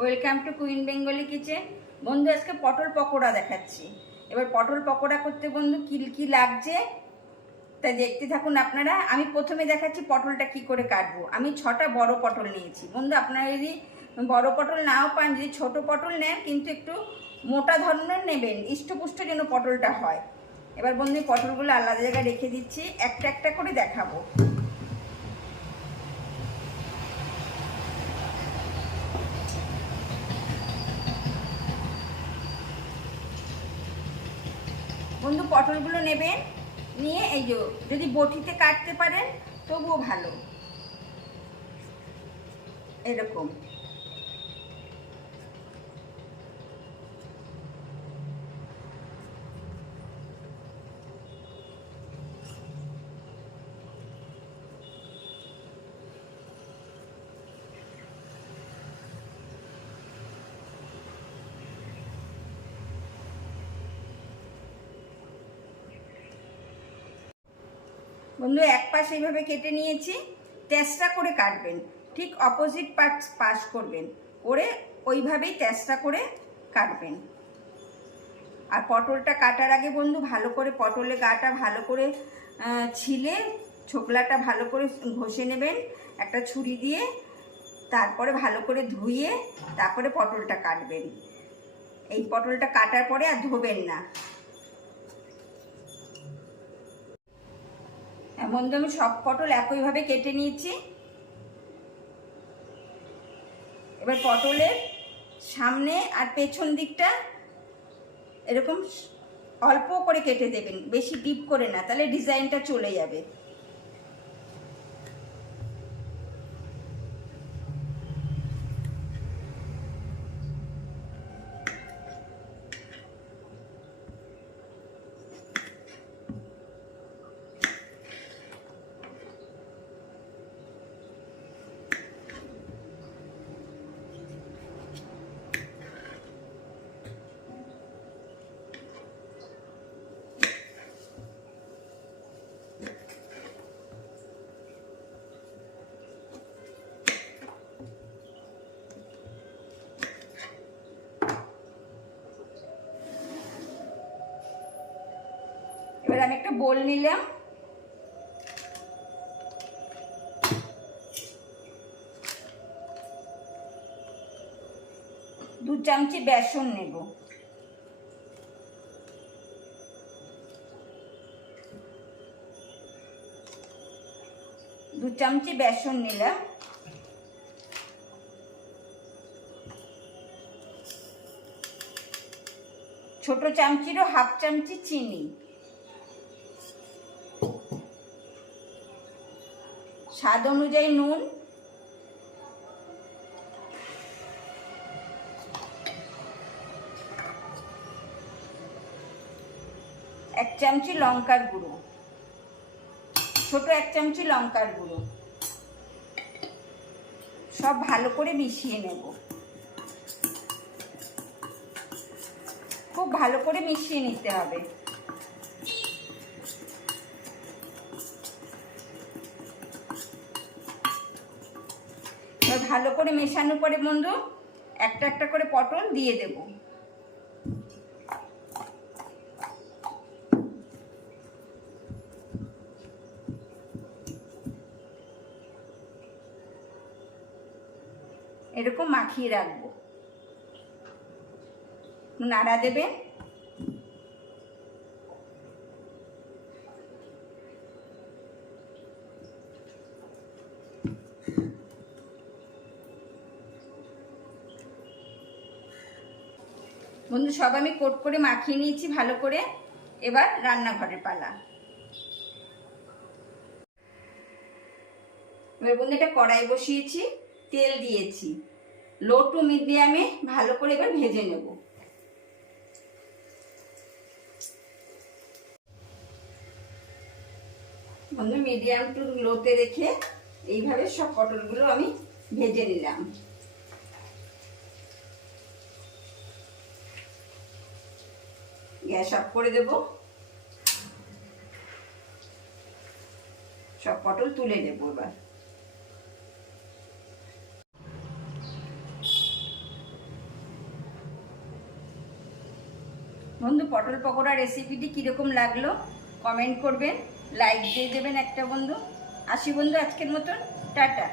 Welcome to queen Bengali kitchen. বন্ধু আজকে পটল পকোড়া দেখাচ্ছি। এবার পটল পকোড়া করতে বন্ধু কি কি লাগছে তাই দেখতে থাকুন আপনারা। আমি প্রথমে দেখাচ্ছি পটলটা কি করে কাটবো। আমি 6টা বড় পটল নিয়েছি বন্ধু। আপনারা যদি বড় পটল নাও পান, যদি ছোট পটল নেন কিন্তু একটু মোটা ধরনের নেবেন, ইষ্টপুষ্ট যেন পটলটা হয়। এবার বন্ধু পটলগুলো আলাদা জায়গায় রেখে দিচ্ছি, একটা একটা করে দেখাবো। বন্ধু পটলগুলো নেবেন, নিয়ে এই যে যদি বটিতে কাটতে পারেন তবুও ভালো, এরকম। বন্ধু এক পাশ এইভাবে কেটে নিয়েছি, তেসরা করে কাটবেন, ঠিক অপোজিট পাশ করবেন, করে ওইভাবেই তেসরা করে কাটবেন। আর পটলটা কাটার আগে বন্ধু ভালো করে পটলের গাটা ভালো করে ছিলে ছোকলাটা ভালো করে ঘষে নেবেন একটা ছুরি দিয়ে, তারপরে ভালো করে ধুয়ে তারপরে পটলটা কাটবেন। এই পটলটা কাটার পরে আর ধোবেন না। বন্ধু আমি সব পটল একইভাবে কেটে নিয়েছি। এবার পটলের সামনে আর পেছন দিকটা এরকম অল্প করে কেটে দেবেন, বেশি ডিপ করে না, তাহলে ডিজাইনটা চলে যাবে। এবার আমি একটা বোল নিলাম, দু চামচি বেসন নেব, দু চামচি বেসন নিলাম, ছোট চামচিরও হাফ চামচি চিনি, স্বাদ অনুযায়ী নুন, এক চামচি লঙ্কার গুঁড়ো, ছোট এক চামচি লঙ্কার গুঁড়ো, সব ভালো করে মিশিয়ে নেব। খুব ভালো করে মিশিয়ে নিতে হবে। ভালো করে মেশানোর পরে বন্ধু একটা একটা করে পটল দিয়ে দেব। এরকম মাখিয়ে রাখবো, নাড়া দেবেন। বন্ধু সব আমি কোট করে মাখিয়ে নিয়েছি ভালো করে। এবার রান্নাঘরের পালা। এবার বন্ধু এটা কড়াই বসিয়েছি, তেল দিয়েছি, লো টু মিডিয়ামে ভালো করে এবার ভেজে নেব। বন্ধু মিডিয়াম টু লোতে রেখে এইভাবে সব পটলগুলো আমি ভেজে নিলাম। গ্যাস অফ করে দেব, সব পটল তুলে নেব। এবার বন্ধু, পটল পকোড়া রেসিপিটি কীরকম লাগলো কমেন্ট করবেন, লাইক দিয়ে দেবেন একটা বন্ধু। আসি বন্ধু আজকের মতন, টাটা।